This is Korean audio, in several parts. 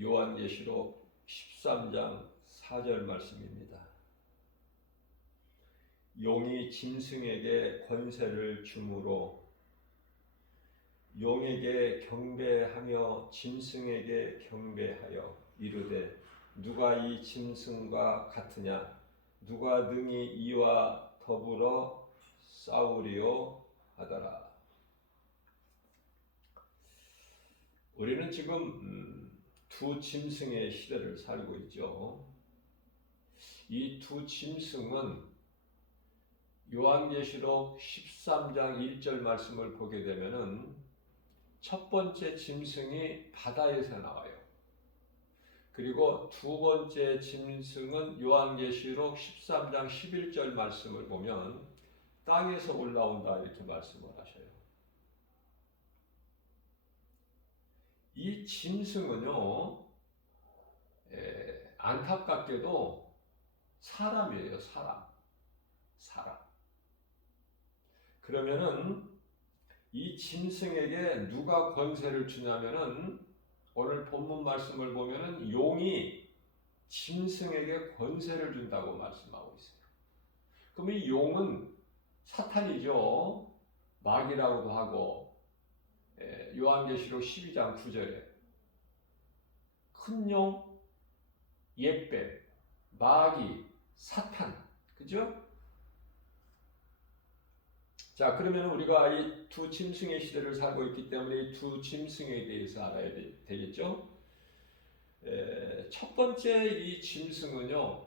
요한계시록 13장 4절 말씀입니다. 용이 짐승에게 권세를 주므로 용에게 경배하며 짐승에게 경배하여 이르되 누가 이 짐승과 같으냐? 누가 능히 이와 더불어 싸우리요 하더라. 우리는 지금 두 짐승의 시대를 살고 있죠. 이 두 짐승은 요한계시록 13장 1절 말씀을 보게 되면은 첫 번째 짐승이 바다에서 나와요. 그리고 두 번째 짐승은 요한계시록 13장 11절 말씀을 보면 땅에서 올라온다 이렇게 말씀을 하셔요. 이 짐승은요, 안타깝게도 사람이에요. 사람. 그러면은 이 짐승에게 누가 권세를 주냐면은 오늘 본문 말씀을 보면은 용이 짐승에게 권세를 준다고 말씀하고 있어요. 그럼 이 용은 사탄이죠. 마귀라고도 하고, 요한계시록 12장 9절에 큰 용, 옛뱀, 마귀, 사탄, 그죠? 자, 그러면 우리가 이 두 짐승의 시대를 살고 있기 때문에 이 두 짐승에 대해서 알아야 되겠죠? 첫 번째 이 짐승은요,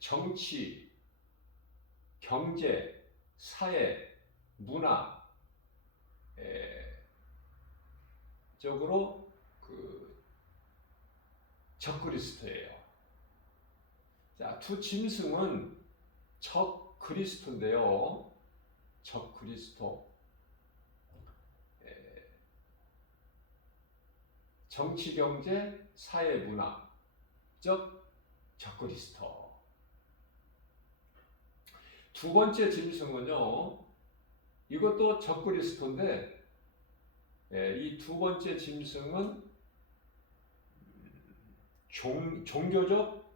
정치, 경제, 사회, 문화, 적으로 적그리스도예요. 자, 두 짐승은 적그리스도인데요. 적그리스도. 정치, 경제, 사회, 문화, 적그리스도. 두 번째 짐승은요, 이것도 적그리스도인데, 이 두 번째 짐승은 종교적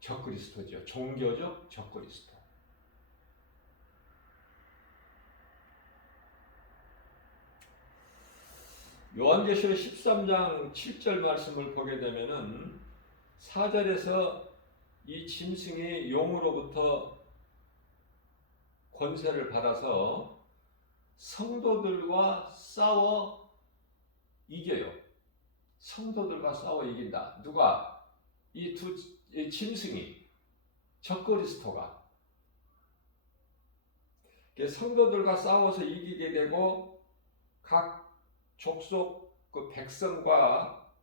적그리스도죠. 종교적 적그리스도. 요한계시록 13장 7절 말씀을 보게 되면은 4절에서 이 짐승이 용으로부터 권세를 받아서 성도들과 싸워 이겨요. 성도들과 싸워 이긴다. 누가? 이 두 짐승이, 적그리스도가. 성도들과 싸워서 이기게 되고 각 족속 백성과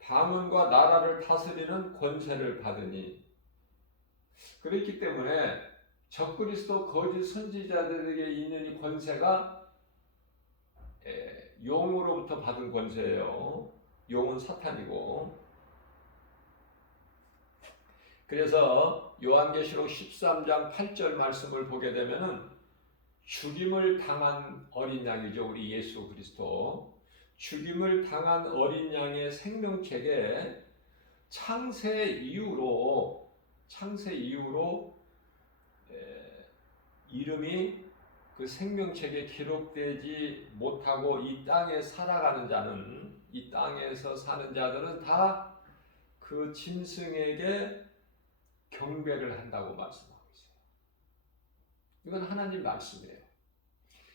방언과 나라를 다스리는 권세를 받으니, 그렇기 때문에 적그리스도 거짓 선지자들에게 있는 이 권세가 용으로부터 받은 권세예요. 용은 사탄이고. 그래서 요한계시록 13장 8절 말씀을 보게 되면은 죽임을 당한 어린 양이죠. 우리 예수 그리스도. 죽임을 당한 어린 양의 생명책에 창세 이후로 이름이 그 생명책에 기록되지 못하고 이 땅에 살아가는 자는, 이 땅에서 사는 자들은 다 그 짐승에게 경배를 한다고 말씀하고 있어요. 이건 하나님 말씀이에요.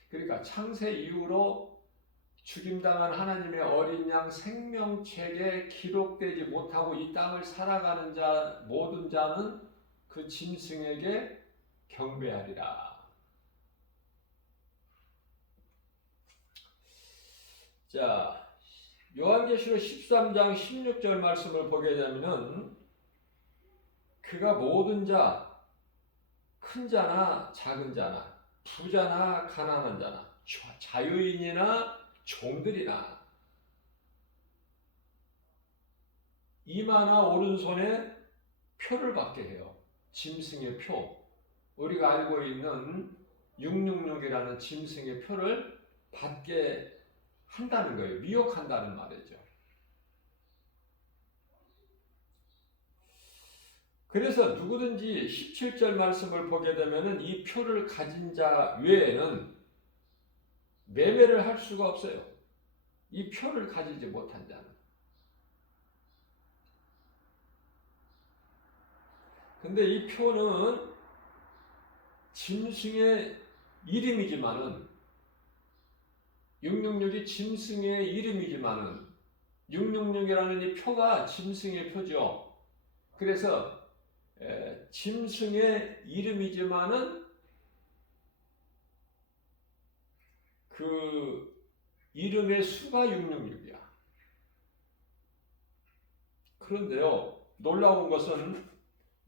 그러니까 창세 이후로 죽임당한 하나님의 어린 양 생명책에 기록되지 못하고 이 땅을 살아가는 자, 모든 자는 그 짐승에게 경배하리라. 자, 요한계시록 13장 16절 말씀을 보게 되면은 그가 모든 자, 큰 자나 작은 자나 부자나 가난한 자나 자유인이나 종들이나 이마나 오른손에 표를 받게 해요. 짐승의 표. 우리가 알고 있는 666이라는 짐승의 표를 받게 한다는 거예요. 미혹한다는 말이죠. 그래서 누구든지 17절 말씀을 보게 되면은 이 표를 가진 자 외에는 매매를 할 수가 없어요. 이 표를 가지지 못한 자는. 근데 이 표는 짐승의 이름이지만은 666이 짐승의 이름이지만은 666이라는 이 표가 짐승의 표죠. 그래서 짐승의 이름이지만은 그 이름의 수가 666이야. 그런데요, 놀라운 것은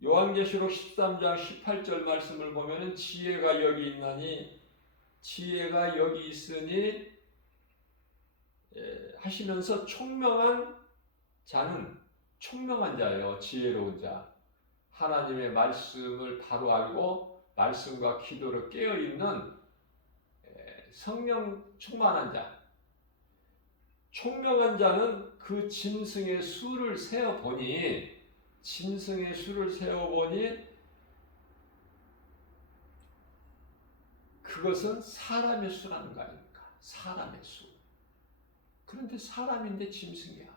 요한계시록 13장 18절 말씀을 보면은 지혜가 여기 있나니 지혜가 여기 있으니 하시면서 총명한 자는 총명한 자예요. 지혜로운 자. 하나님의 말씀을 바로 알고 말씀과 기도로 깨어있는 성령 충만한 자. 총명한 자는 그 짐승의 수를 세어보니 그것은 사람의 수라는 거 아닙니까? 사람의 수. 그런데 사람인데 짐승이야.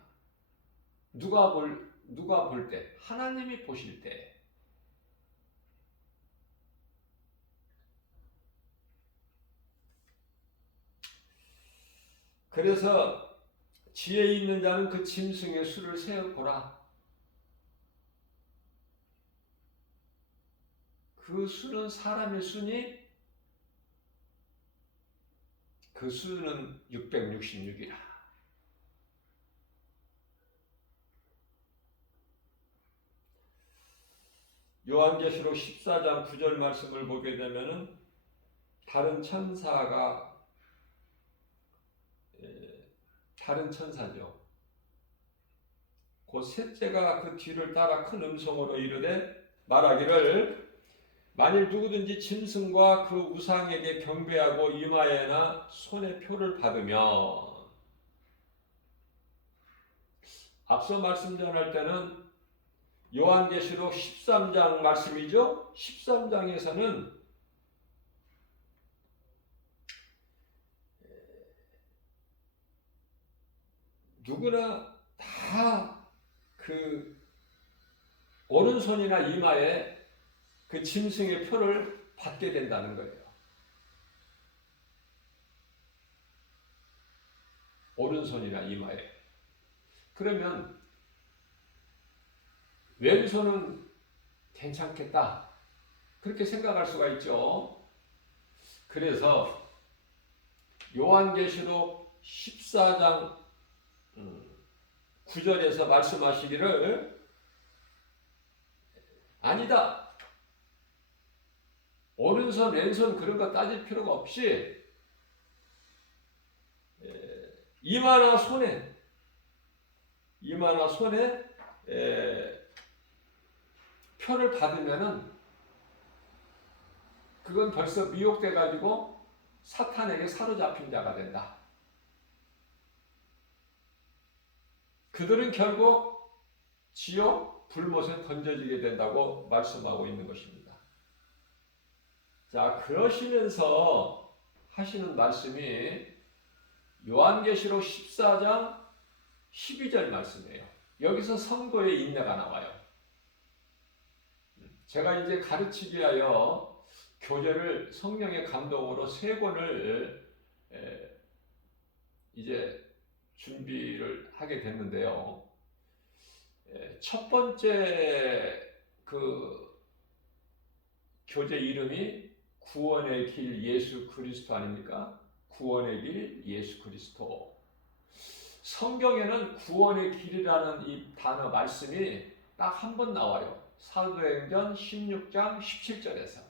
누가 볼 때? 하나님이 보실 때. 그래서 지혜 있는 자는 그 짐승의 수를 세어보라. 그 수는 사람의 수니 그 수는 666이라. 요한계시록 14장 9절 말씀을 보게 되면은 다른 천사죠. 그 셋째가 그 뒤를 따라 큰 음성으로 이르되 말하기를 만일 누구든지 짐승과 그 우상에게 경배하고 이마에나 손에 표를 받으면, 앞서 말씀 전할 때는 요한계시록 13장 말씀이죠. 13장에서는 누구나 다 그 오른손이나 이마에 그 짐승의 표를 받게 된다는 거예요. 오른손이나 이마에. 그러면 왼손은 괜찮겠다, 그렇게 생각할 수가 있죠. 그래서 요한계시록 14장 9절에서 말씀하시기를 아니다, 오른손 왼손 그런 거 따질 필요가 없이 이마나 손에 표를 받으면은 그건 벌써 미혹돼 가지고 사탄에게 사로잡힌 자가 된다. 그들은 결국 지옥 불못에 던져지게 된다고 말씀하고 있는 것입니다. 자, 그러시면서 하시는 말씀이 요한계시록 14장 12절 말씀이에요. 여기서 선고의 인내가 나와요. 제가 이제 가르치기 위하여 교재를 성령의 감동으로 3권을 이제 준비를 하게 됐는데요. 첫 번째 그 교재 이름이 구원의 길 예수 그리스도 아닙니까? 구원의 길 예수 그리스도. 성경에는 구원의 길이라는 이 단어 말씀이 딱 한 번 나와요. 사도행전 16장 17절에서.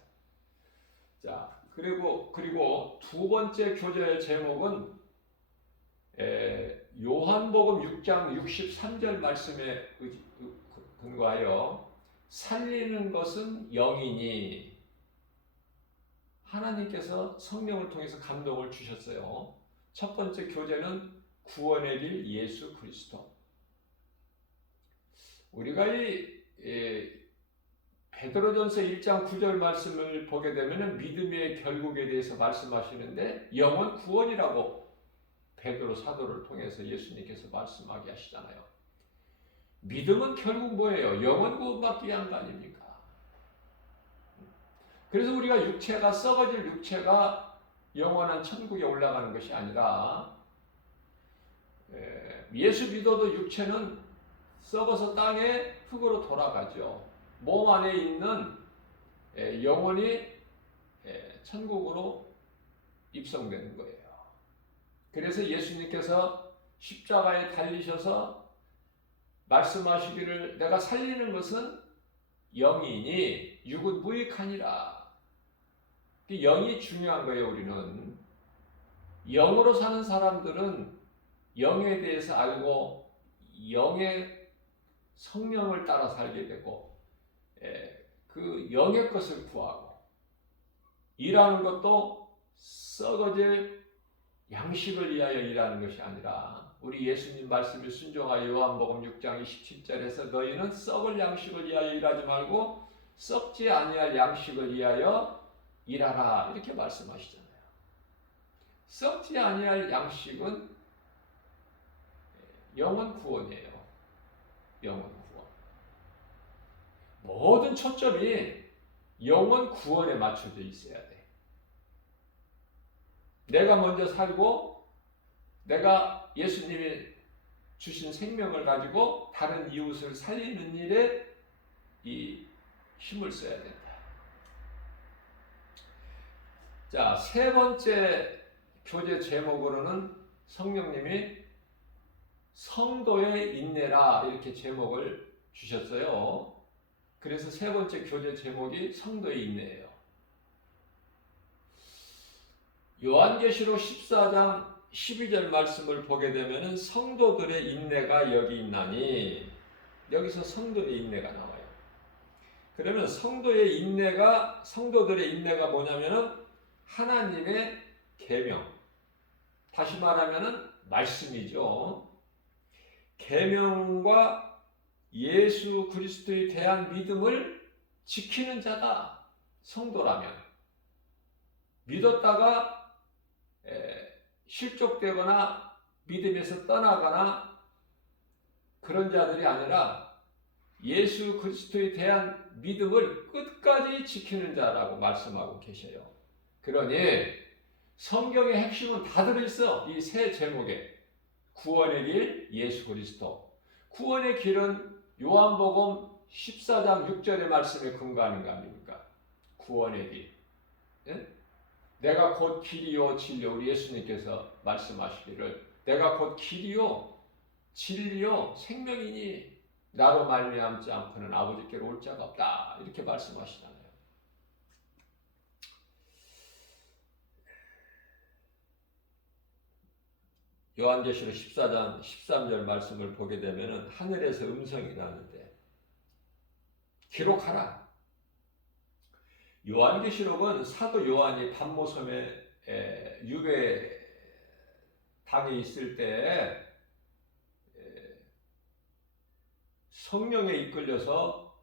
자, 그리고 두 번째 교재 제목은 요한복음 6장 63절 말씀에 근거하여 살리는 것은 영이니, 하나님께서 성령을 통해서 감동을 주셨어요. 첫 번째 교제는 구원의 길 예수 그리스도. 우리가 이 베드로전서 1장 9절 말씀을 보게 되면 믿음의 결국에 대해서 말씀하시는데 영원 구원이라고 베드로 사도를 통해서 예수님께서 말씀하게 하시잖아요. 믿음은 결국 뭐예요? 영원 구원받기 위한 거 아닙니까? 그래서 우리가 육체가 썩어질 육체가 영원한 천국에 올라가는 것이 아니라 예수 믿어도 육체는 썩어서 땅에 흙으로 돌아가죠. 몸 안에 있는 영혼이 천국으로 입성되는 거예요. 그래서 예수님께서 십자가에 달리셔서 말씀하시기를 내가 살리는 것은 영이니 육은 무익하니라. 영이 중요한 거예요. 우리는 영으로 사는 사람들은 영에 대해서 알고 영의 성령을 따라 살게 되고 그 영의 것을 구하고 일하는 것도 썩어질 양식을 위하여 일하는 것이 아니라 우리 예수님 말씀을 순종하여 요한복음 6장 27절에서 너희는 썩을 양식을 위하여 일하지 말고 썩지 아니할 양식을 위하여 일하라 이렇게 말씀하시잖아요. 썩지 아니할 양식은 영원 구원이에요. 영원 구원. 모든 초점이 영원 구원에 맞춰져 있어야 돼. 내가 먼저 살고 내가 예수님이 주신 생명을 가지고 다른 이웃을 살리는 일에 이 힘을 써야 된다. 자, 세 번째 교재 제목으로는 성령님이 성도의 인내라 이렇게 제목을 주셨어요. 그래서 세 번째 교재 제목이 성도의 인내예요. 요한계시록 14장 12절 말씀을 보게 되면 성도들의 인내가 여기 있나니 여기서 성도의 인내가 나와요. 그러면 성도들의 인내가 뭐냐면은 하나님의 계명. 다시 말하면은 말씀이죠. 계명과 예수 그리스도에 대한 믿음을 지키는 자가 성도라면 믿었다가 실족되거나 믿음에서 떠나거나 그런 자들이 아니라 예수 그리스도에 대한 믿음을 끝까지 지키는 자라고 말씀하고 계셔요. 그러니 성경의 핵심은 다 들어있어. 이 세 제목에 구원의 길 예수 그리스도. 구원의 길은 요한복음 14장 6절의 말씀에 근거하는 거 아닙니까? 구원의 길. 예? 내가 곧 길이요 진리요. 우리 예수님께서 말씀하시기를 내가 곧 길이요 진리요 생명이니 나로 말미암지 않고는 아버지께로 올 자가 없다. 이렇게 말씀하시잖아요. 요한계시록 14장 13절 말씀을 보게 되면 하늘에서 음성이 나는데 기록하라. 요한계시록은 사도 요한이 pat모섬에 유배 당에 있을 때 성령에 이끌려서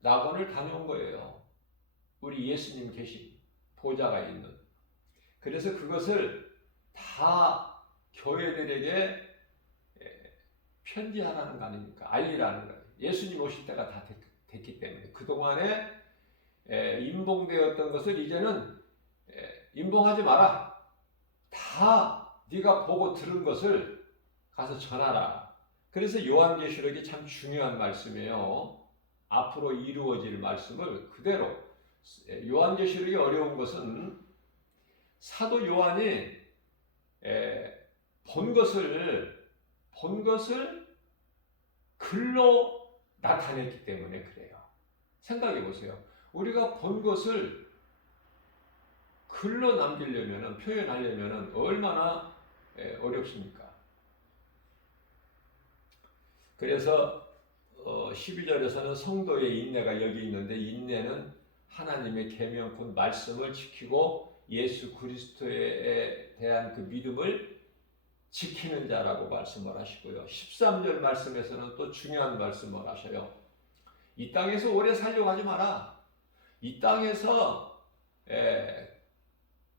낙원을 다녀온 거예요. 우리 예수님 계신 보좌가 있는. 그래서 그것을 다 교회들에게 편지하라는 거 아닙니까? 알리라는 거예요. 예수님 오실 때가 다 됐기 때문에 그동안에 임봉되었던 것을 이제는 임봉하지 마라. 다 네가 보고 들은 것을 가서 전하라. 그래서 요한계시록이 참 중요한 말씀이에요. 앞으로 이루어질 말씀을 그대로. 요한계시록이 어려운 것은 사도 요한이 본 것을 글로 나타냈기 때문에 그래요. 생각해 보세요. 우리가 본 것을 글로 남기려면, 표현하려면 얼마나 어렵습니까? 그래서 12절에서는 성도의 인내가 여기 있는데 인내는 하나님의 계명꾼 말씀을 지키고 예수 그리스도에 대한 그 믿음을 지키는 자라고 말씀을 하시고요. 13절 말씀에서는 또 중요한 말씀을 하셔요. 이 땅에서 오래 살려고 하지 마라. 이 땅에서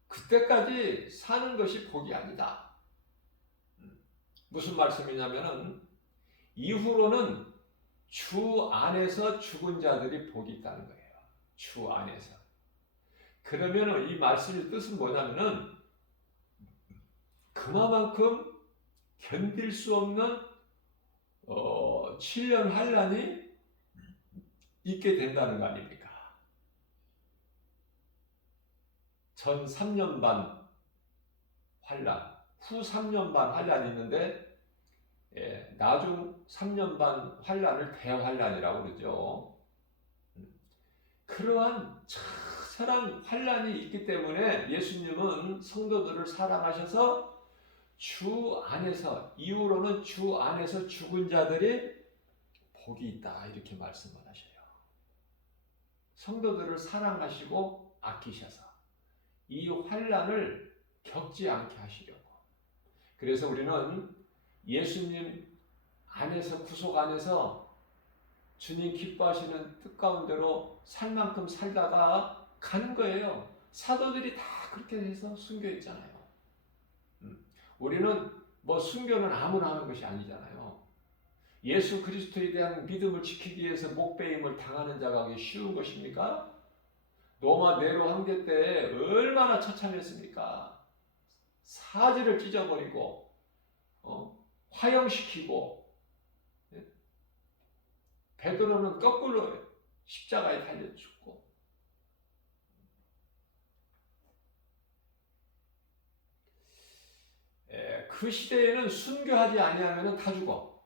그때까지 사는 것이 복이 아니다. 무슨 말씀이냐면은 이후로는 주 안에서 죽은 자들이 복이 있다는 거예요. 주 안에서. 그러면은 이 말씀의 뜻은 뭐냐면은 그만큼 견딜 수 없는 7년 환란이 있게 된다는 거 아닙니까? 전 3년 반 환란, 후 3년 반 환란이 있는데 나중 3년 반 환란을 대환란이라고 그러죠. 그러한 처절한 환란이 있기 때문에 예수님은 성도들을 사랑하셔서 주 안에서, 이후로는 주 안에서 죽은 자들이 복이 있다 이렇게 말씀을 하셔요. 성도들을 사랑하시고 아끼셔서 이 환란을 겪지 않게 하시려고. 그래서 우리는 예수님 안에서, 구속 안에서 주님 기뻐하시는 뜻 가운데로 살 만큼 살다가 가는 거예요. 사도들이 다 그렇게 해서 순교 있잖아요. 우리는 뭐 순교는 아무나 하는 것이 아니잖아요. 예수 그리스도에 대한 믿음을 지키기 위해서 목배임을 당하는 자가 그게 쉬운 것입니까? 로마 네로 황제 때 얼마나 처참했습니까? 사지를 찢어버리고 화형시키고, 베드로는 거꾸로 십자가에 달려 죽고. 그 시대에는 순교하지 아니하면 다 죽어.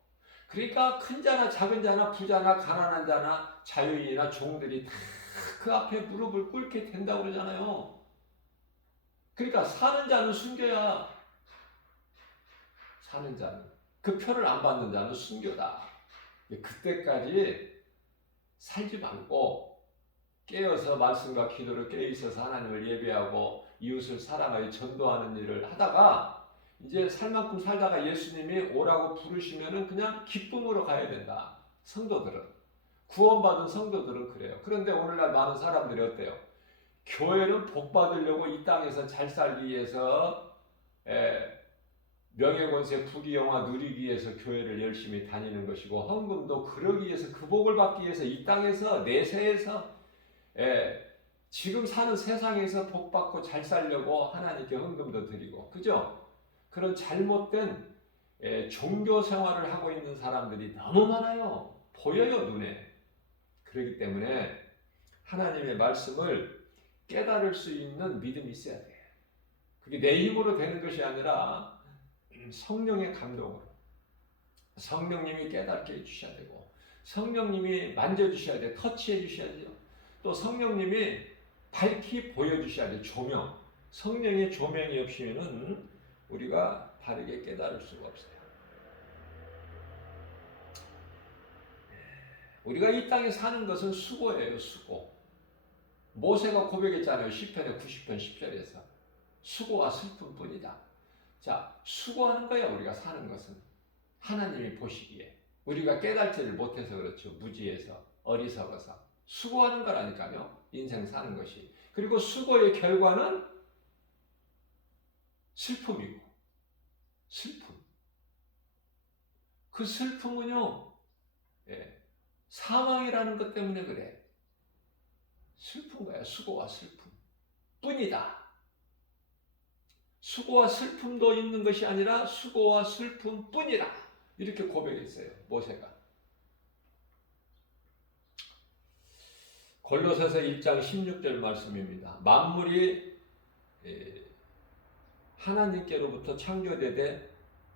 그러니까 큰 자나 작은 자나 부자나 가난한 자나 자유인이나 종들이 다 그 앞에 무릎을 꿇게 된다고 그러잖아요. 그러니까 사는 자는 순교야. 사는 자는. 그 표를 안 받는 자는 순교다. 그때까지 살지 말고 깨어서 말씀과 기도를 깨어있어서 하나님을 예배하고 이웃을 사랑하여 전도하는 일을 하다가 이제 살 만큼 살다가 예수님이 오라고 부르시면은 그냥 기쁨으로 가야 된다. 성도들은. 구원받은 성도들은 그래요. 그런데 오늘날 많은 사람들이 어때요? 교회는 복 받으려고 이 땅에서 잘 살기 위해서 명예권세 부귀영화 누리기 위해서 교회를 열심히 다니는 것이고, 헌금도 그러기 위해서, 그 복을 받기 위해서 이 땅에서 내세에서 지금 사는 세상에서 복 받고 잘 살려고 하나님께 헌금도 드리고, 그죠? 그런 잘못된 종교 생활을 하고 있는 사람들이 너무 많아요. 보여요, 눈에. 그렇기 때문에 하나님의 말씀을 깨달을 수 있는 믿음이 있어야 돼. 그게 내 힘으로 되는 것이 아니라 성령의 감동으로. 성령님이 깨닫게 해주셔야 되고, 성령님이 만져주셔야 돼. 터치해 주셔야 돼요. 또 성령님이 밝히 보여주셔야 돼. 조명. 성령의 조명이 없이는 우리가 바르게 깨달을 수가 없어요. 우리가 이 땅에 사는 것은 수고예요, 수고. 모세가 고백했잖아요. 시편의 90편 10절에서. 수고와 슬픔뿐이다. 자, 수고하는 거야, 우리가 사는 것은. 하나님이 보시기에. 우리가 깨달지를 못해서 그렇죠. 무지해서, 어리석어서. 수고하는 거라니까요. 인생 사는 것이. 그리고 수고의 결과는 슬픔이고, 슬픔. 그 슬픔은요, 사망이라는 것 때문에 그래. 슬픈 거야. 수고와 슬픔 뿐이다. 수고와 슬픔도 있는 것이 아니라 수고와 슬픔 뿐이라. 이렇게 고백했어요, 모세가. 골로새서 1장 16절 말씀입니다. 만물이 하나님께로부터 창조되되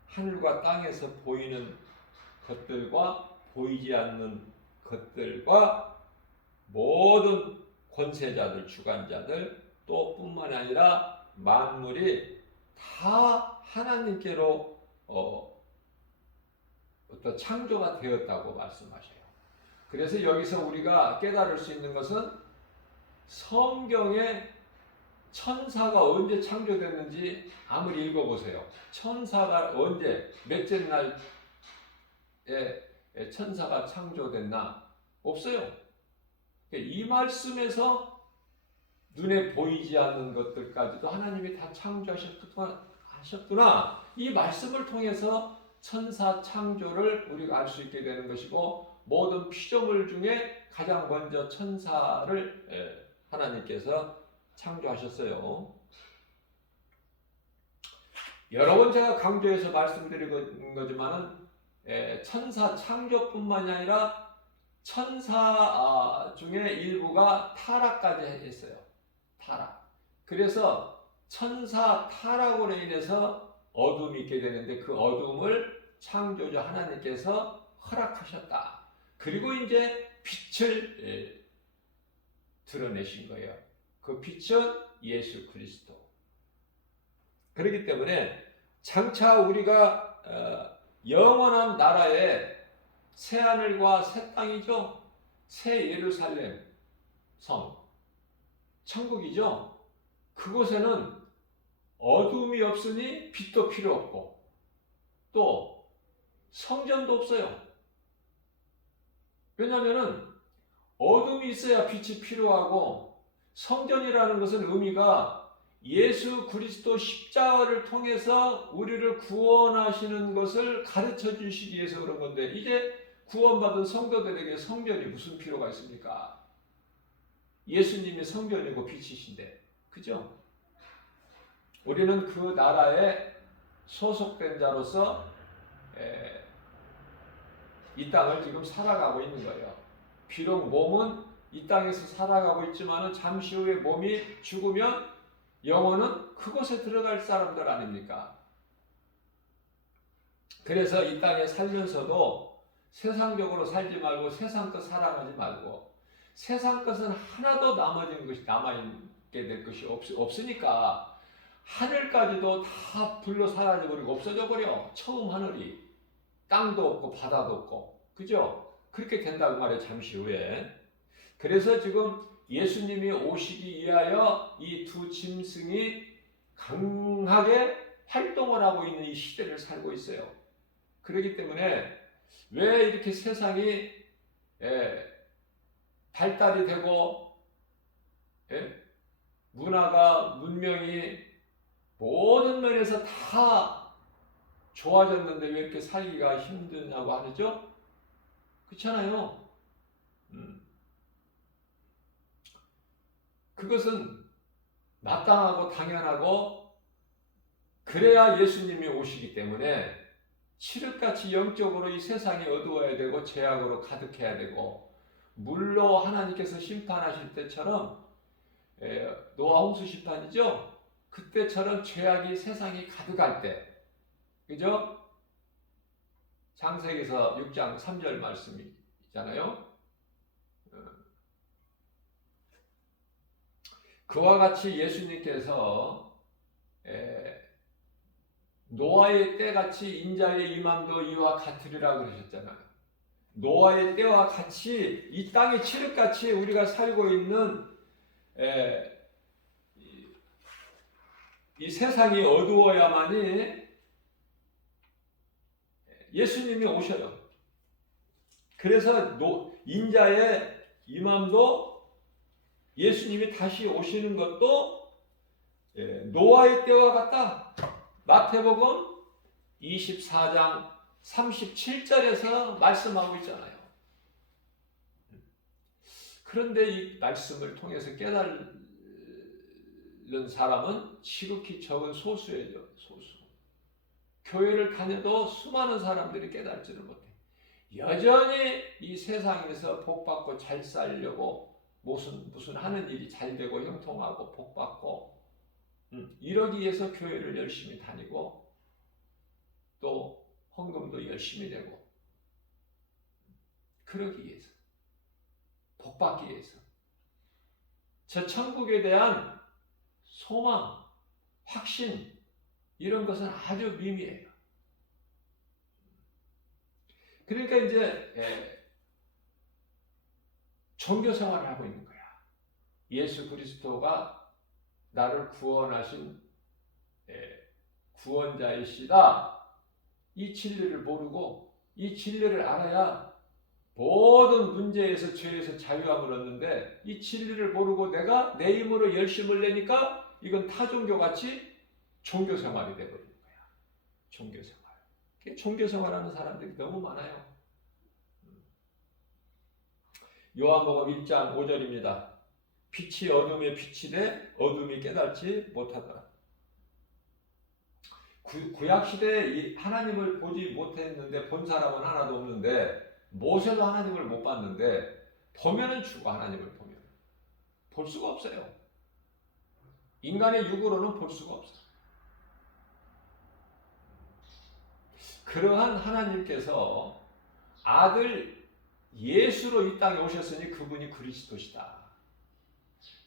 하늘과 땅에서 보이는 것들과 보이지 않는 것들과 모든 권세자들, 주관자들 또 뿐만 아니라 만물이 다 하나님께로 어떤 창조가 되었다고 말씀하셔요. 그래서 여기서 우리가 깨달을 수 있는 것은 성경에 천사가 언제 창조됐는지 아무리 읽어보세요. 천사가 언제 몇째 날에 천사가 창조됐나? 없어요. 이 말씀에서 눈에 보이지 않는 것들까지도 하나님이 다 창조하셨구나. 이 말씀을 통해서 천사 창조를 우리가 알 수 있게 되는 것이고, 모든 피조물 중에 가장 먼저 천사를 하나님께서 창조하셨어요. 여러 번 제가 강조해서 말씀드리는 거지만은 천사 창조뿐만이 아니라 천사 중에 일부가 타락까지 했어요. 타락. 그래서 천사 타락으로 인해서 어둠이 있게 되는데, 그 어둠을 창조주 하나님께서 허락하셨다. 그리고 이제 빛을 드러내신 거예요. 그 빛은 예수 그리스도. 그렇기 때문에 장차 우리가 영원한 나라에 새 하늘과 새 땅이죠. 새 예루살렘 성, 천국이죠. 그곳에는 어둠이 없으니 빛도 필요 없고, 또 성전도 없어요. 왜냐하면 어둠이 있어야 빛이 필요하고, 성전이라는 것은 의미가 예수 그리스도 십자가를 통해서 우리를 구원하시는 것을 가르쳐 주시기 위해서 그런 건데, 이제 구원받은 성도들에게 성전이 무슨 필요가 있습니까? 예수님이 성전이고 빛이신데, 그죠? 우리는 그 나라에 소속된 자로서 이 땅을 지금 살아가고 있는 거예요. 비록 몸은 이 땅에서 살아가고 있지만 잠시 후에 몸이 죽으면 영혼은 그곳에 들어갈 사람들 아닙니까? 그래서 이 땅에 살면서도 세상적으로 살지 말고 세상 것 사랑하지 말고, 세상 것은 하나도 남아있게 될 것이 없으니까 하늘까지도 다 불로 사라져버리고 없어져 버려. 처음 하늘이 땅도 없고 바다도 없고, 그죠? 그렇게 된다고 말해요, 잠시 후에. 그래서 지금 예수님이 오시기 위하여 이 두 짐승이 강하게 활동을 하고 있는 이 시대를 살고 있어요. 그렇기 때문에 왜 이렇게 세상이 발달이 되고 문화가, 문명이 모든 면에서 다 좋아졌는데 왜 이렇게 살기가 힘드냐고 하죠? 그렇잖아요. 그것은 마땅하고 당연하고, 그래야 예수님이 오시기 때문에 칠흑같이 영적으로 이 세상이 어두워야 되고 죄악으로 가득해야 되고, 물로 하나님께서 심판하실 때처럼 노아 홍수 심판이죠. 그때처럼 죄악이 세상이 가득할 때, 그죠? 창세기서 6장 3절 말씀이 있잖아요. 그와 같이 예수님께서 노아의 때같이 인자의 임함도 이와 같으리라 그러셨잖아요. 노아의 때와 같이 이 땅의 칠흑같이 우리가 살고 있는 이 세상이 어두워야만이 예수님이 오셔요. 그래서 인자의 임함도, 예수님이 다시 오시는 것도 노아의 때와 같다. 마태복음 24장 37절에서 말씀하고 있잖아요. 그런데 이 말씀을 통해서 깨달은 사람은 지극히 적은 소수예요. 소수. 교회를 다녀도 수많은 사람들이 깨달지는 못해. 여전히 이 세상에서 복받고 잘 살려고 무슨 하는 일이 잘 되고 형통하고 복받고 이러기 위해서 교회를 열심히 다니고, 또 헌금도 열심히 내고, 그러기 위해서, 복받기 위해서. 저 천국에 대한 소망, 확신, 이런 것은 아주 미미해요. 그러니까 이제 종교 생활을 하고 있는 거야. 예수 그리스도가 나를 구원하신 구원자이시다. 이 진리를 모르고 이 진리를 알아야 모든 문제에서 죄에서 자유함을 얻는데, 이 진리를 모르고 내가 내 힘으로 열심을 내니까 이건 타종교같이 종교생활이 되어버리는 거야. 종교생활. 종교생활하는 사람들이 너무 많아요. 요한복음 1장 5절입니다. 빛이 어둠에 빛이 돼 어둠이 깨닫지 못하더라. 구약시대에 하나님을 보지 못했는데 본 사람은 하나도 없는데, 모세도 하나님을 못 봤는데 보면은 죽어. 하나님을 보면 볼 수가 없어요. 인간의 육으로는 볼 수가 없어요. 그러한 하나님께서 아들 예수로 이 땅에 오셨으니 그분이 그리스도시다.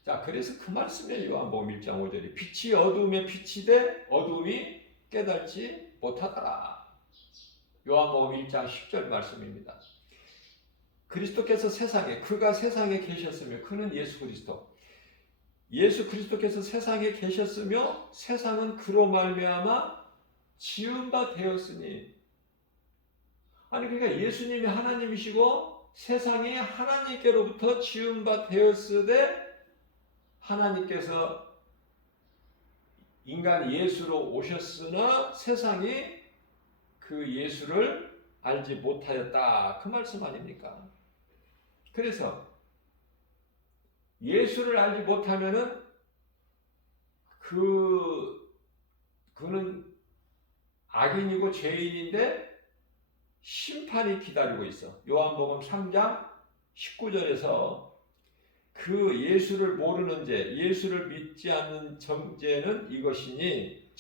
자, 그래서 그 말씀에 요한복음 1장 5절이 빛이 어둠에 빛이 돼 어둠이 깨닫지 못하더라. 요한복음 1장 10절 말씀입니다. 그리스도께서 세상에, 그가 세상에 계셨으며, 그는 예수 그리스도, 예수 그리스도께서 세상에 계셨으며 세상은 그로 말미암아 지은 바 되었으니. 아니, 그러니까 예수님이 하나님이시고 세상이 하나님께로부터 지은 바 되었으되, 하나님께서 인간 예수로 오셨으나 세상이 그 예수를 알지 못하였다. 그 말씀 아닙니까? 그래서 예수를 알지 못하면은 그는 악인이고 죄인인데 심판이 기다리고 있어. 요한복음 3장 19절에서 그 예수를 모르는 죄, 예수를 믿지 않는 정죄는 이것이니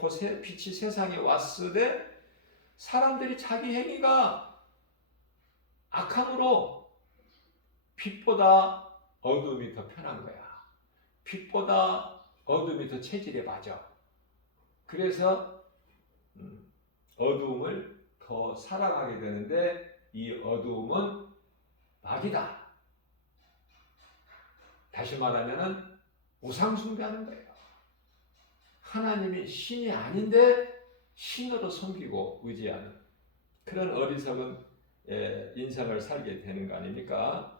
곧 빛이 세상에 왔으되 사람들이 자기 행위가 악함으로 빛보다 어둠이 더 편한 거야. 빛보다 어둠이 더 체질에 맞아. 그래서 어둠을 더 사랑하게 되는데, 이 어둠은 마귀다. 다시 말하면 우상 숭배하는 거예요. 하나님이 신이 아닌데 신으로 섬기고 의지하는 그런 어리석은 인생을 살게 되는 거 아닙니까?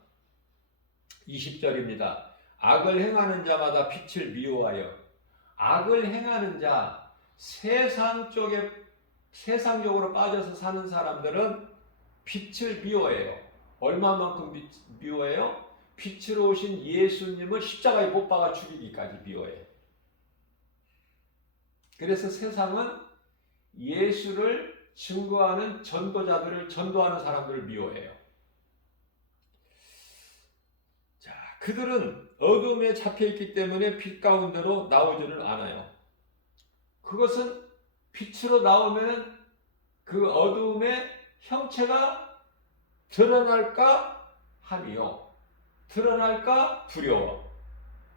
20절입니다. 악을 행하는 자마다 빛을 미워하여. 악을 행하는 자, 세상적으로 빠져서 사는 사람들은 빛을 미워해요. 얼마만큼 미워해요? 빛으로 오신 예수님을 십자가에 못 박아 죽이기까지 미워해요. 그래서 세상은 예수를 증거하는 전도자들을, 전도하는 사람들을 미워해요. 자, 그들은 어둠에 잡혀있기 때문에 빛 가운데로 나오지를 않아요. 그것은 빛으로 나오면 그 어둠의 형체가 드러날까 함이요, 드러날까 두려워.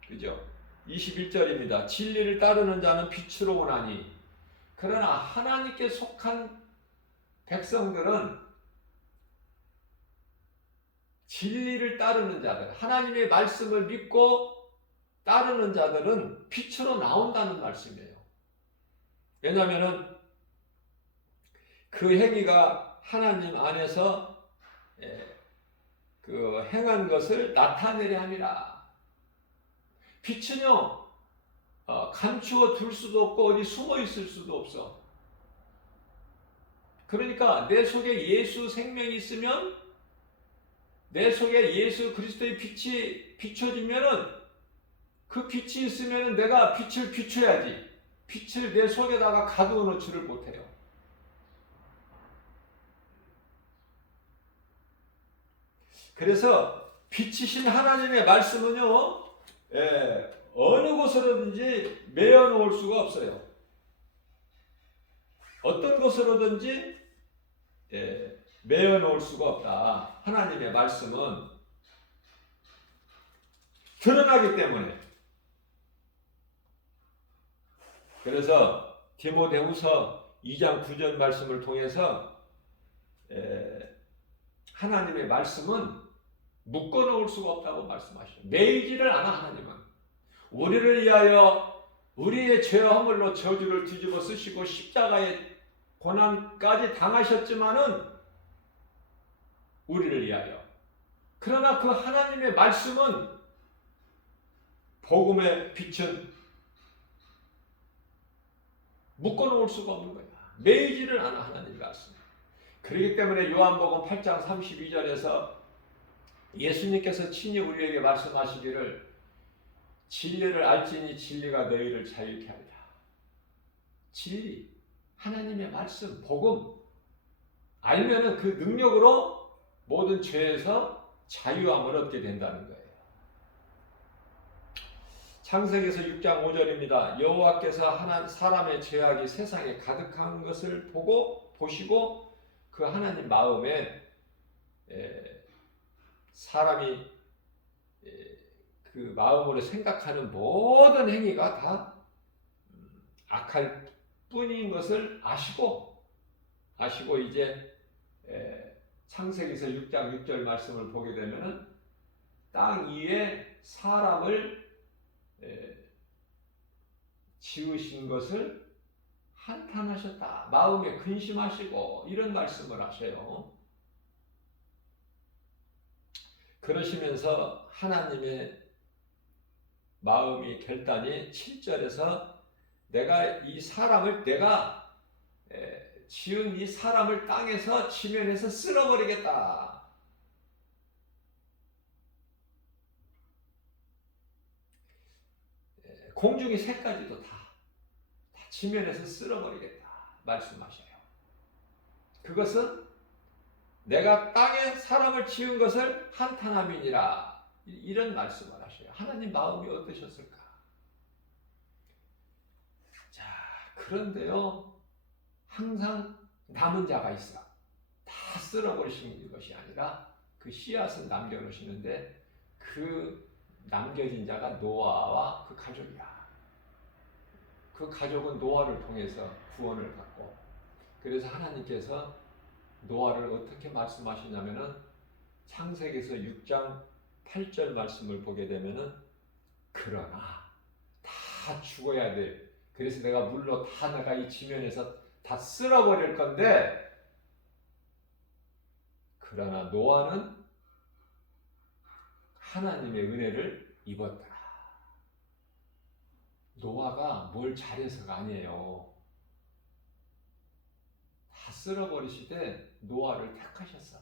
그죠? 21절입니다. 진리를 따르는 자는 빛으로 오나니. 그러나 하나님께 속한 백성들은, 진리를 따르는 자들, 하나님의 말씀을 믿고 따르는 자들은 빛으로 나온다는 말씀이에요. 왜냐하면 그 행위가 하나님 안에서 그 행한 것을 나타내려 함이라. 빛은요, 감추어 둘 수도 없고 어디 숨어 있을 수도 없어. 그러니까 내 속에 예수 생명이 있으면, 내 속에 예수 그리스도의 빛이 비춰지면은, 그 빛이 있으면은 내가 빛을 비춰야지. 빛을 내 속에다가 가두어 놓지를 못해요. 그래서 빛이신 하나님의 말씀은요, 어느 곳으로든지 매어 놓을 수가 없어요. 어떤 곳으로든지 매어 놓을 수가 없다. 하나님의 말씀은 드러나기 때문에. 그래서 디모데후서 2장 9절 말씀을 통해서 하나님의 말씀은 묶어놓을 수가 없다고 말씀하시죠. 매이지를 않아 하나님은. 우리를 위하여 우리의 죄와 허물로 저주를 뒤집어 쓰시고 십자가의 고난까지 당하셨지만은 우리를 위하여. 그러나 그 하나님의 말씀은 복음의 빛은 묶어놓을 수가 없는 거야. 매이지를 않아 하나님의 말씀. 그렇기 때문에 요한복음 8장 32절에서 예수님께서 친히 우리에게 말씀하시기를 진리를 알지니 진리가 너희를 자유케 하리라. 진리, 하나님의 말씀, 복음 알면은 그 능력으로 모든 죄에서 자유함을 얻게 된다는 거예요. 창세기에서 6장 5절입니다. 여호와께서 하나님 사람의 죄악이 세상에 가득한 것을 보시고 그 하나님 마음에 사람이 그 마음으로 생각하는 모든 행위가 다 악할 뿐인 것을 아시고 이제 창세기에서 6장 6절 말씀을 보게 되면은 땅 위에 사람을 지으신 것을 한탄하셨다. 마음에 근심하시고 이런 말씀을 하셔요. 그러시면서 하나님의 마음이 결단이 7절에서 내가 지은 이 사람을 땅에서 지면에서 쓸어버리겠다. 공중의 새까지도 다 지면에서 쓸어버리겠다 말씀하셔요. 그것은 내가 땅에 사람을 지은 것을 한탄함이니라. 이런 말씀을 하셔요. 하나님 마음이 어떠셨을까? 자, 그런데요, 항상 남은 자가 있어. 다 쓸어버리시는 것이 아니라 그 씨앗을 남겨놓으시는데 그 남겨진 자가 노아와 그 가족이야. 그 가족은 노아를 통해서 구원을 받고, 그래서 하나님께서 노아를 어떻게 말씀하시냐면은 창세기에서 6장 8절 말씀을 보게 되면은 그러나 다 죽어야 돼. 그래서 내가 물로 다 내가 이 지면에서 다 쓸어버릴 건데, 그러나 노아는 하나님의 은혜를 입었더라. 노아가 뭘 잘해서가 아니에요. 다 쓸어버리시되 노아를 택하셨어.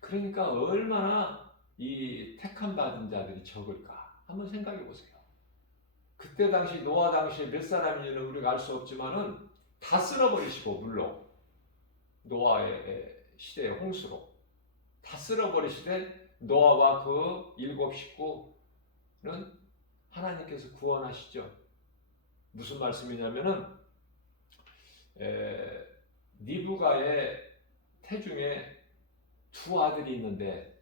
그러니까 얼마나 이 택함 받은 자들이 적을까 한번 생각해 보세요. 그때 당시 노아 당시에 몇 사람인지는 우리가 알 수 없지만은 다 쓸어버리시고 물로 노아의 시대의 홍수로 다 쓸어버리시되 노아와 그 7 식구는 하나님께서 구원하시죠. 무슨 말씀이냐면은 니브가의 태중에 2 아들이 있는데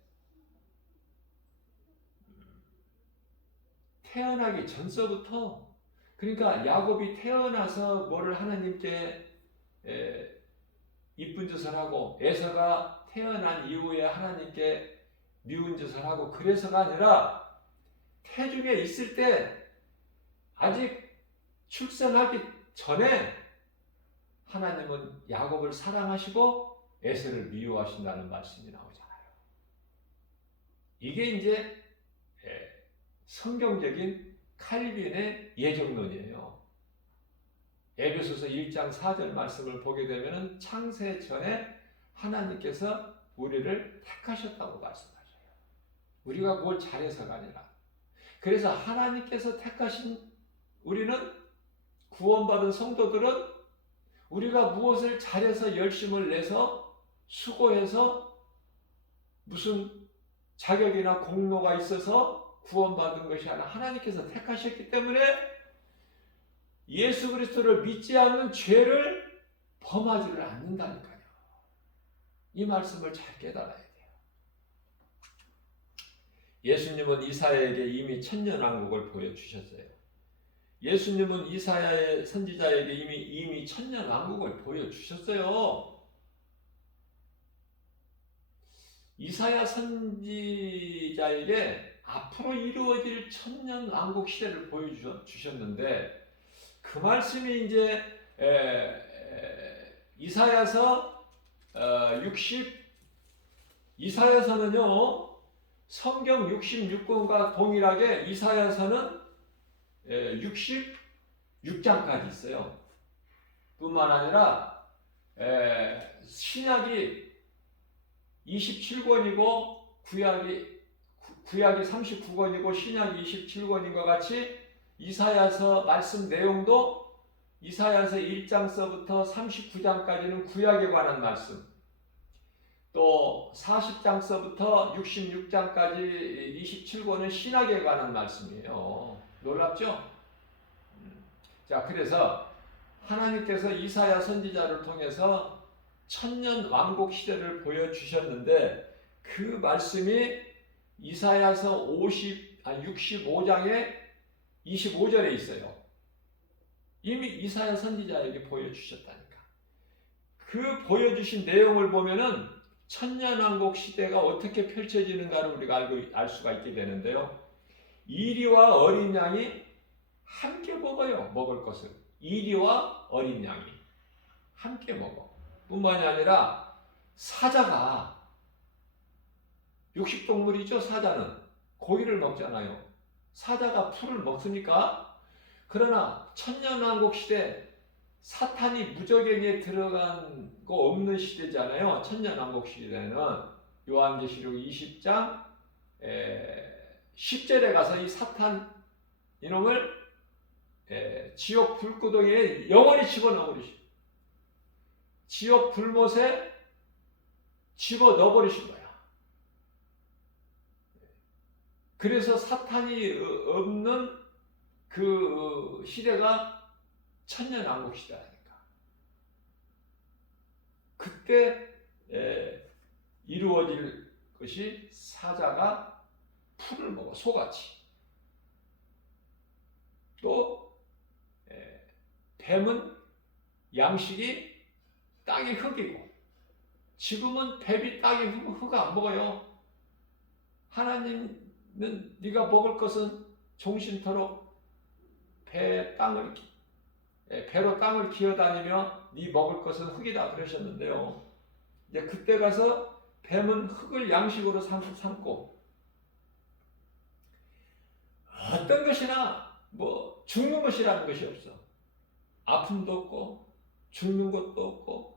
태어나기 전서부터, 그러니까 야곱이 태어나서 뭐를 하나님께 이쁜 짓을 하고 에서가 태어난 이후에 하나님께 미운 짓을 하고 그래서가 아니라 태중에 있을 때 아직 출생하기 전에 하나님은 야곱을 사랑하시고 에서를 미워하신다는 말씀이 나오잖아요. 이게 이제 성경적인 칼빈의 예정론이에요. 에베소서 1장 4절 말씀을 보게 되면 창세 전에 하나님께서 우리를 택하셨다고 말씀하셔요. 우리가 뭘 잘해서가 아니라. 그래서 하나님께서 택하신 우리는, 구원받은 성도들은 우리가 무엇을 잘해서 열심을 내서 수고해서 무슨 자격이나 공로가 있어서 구원받은 것이 아니라 하나님께서 택하셨기 때문에 예수 그리스도를 믿지 않는 죄를 범하지를 않는다니까요. 이 말씀을 잘 깨달아야 돼요. 예수님은 이사야에게 이미 천년왕국을 보여주셨어요. 예수님은 이사야의 선지자에게 이미 천년왕국을 보여주셨어요. 이사야 선지자에게 앞으로 이루어질 천년 왕국 시대를 보여주셨는데 그 말씀이 이제 이사야서 이사야서는요 성경 66권과 동일하게 이사야서는 66장까지 있어요. 뿐만 아니라 신약이 27권이고 구약이 39권이고 신약이 27권인과 같이 이사야서 말씀 내용도 이사야서 1장서부터 39장까지는 구약에 관한 말씀, 또 40장서부터 66장까지 27권은 신약에 관한 말씀이에요. 놀랍죠? 자, 그래서 하나님께서 이사야 선지자를 통해서 천년 왕국 시대를 보여주셨는데 그 말씀이 이사야서 65장에 25절에 있어요. 이미 이사야 선지자에게 보여주셨다니까. 그 보여주신 내용을 보면은 천년 왕국 시대가 어떻게 펼쳐지는가를 우리가 알 수가 있게 되는데요. 이리와 어린 양이 함께 먹어요. 먹을 것을. 이리와 어린 양이 함께 먹어. 뿐만이 아니라 사자가, 육식동물이죠. 사자는 고기를 먹잖아요. 사자가 풀을 먹습니까? 그러나 천년왕국 시대 사탄이 무저갱에 들어간 거 없는 시대잖아요. 천년왕국 시대는 요한계시록 20장 10절에 가서 이 사탄 이놈을 지옥 불구덩이에 영원히 집어넣어 버리시. 지옥 불못에 집어넣어 버리신 거야. 그래서 사탄이 없는 그 시대가 천년왕국 시대라니까. 그때 이루어질 것이 사자가 풀을 먹어, 소같이. 또 뱀은 양식이 땅의 흙이고, 지금은 뱀이 땅의 흙 안 먹어요. 하나님은 네가 먹을 것은 종신토록 배로 땅을 기어다니며 네 먹을 것은 흙이다 그러셨는데요. 이제 그때 가서 뱀은 흙을 양식으로 삼고 어떤 것이나 뭐 죽는 것이라는 것이 없어. 아픔도 없고 죽는 것도 없고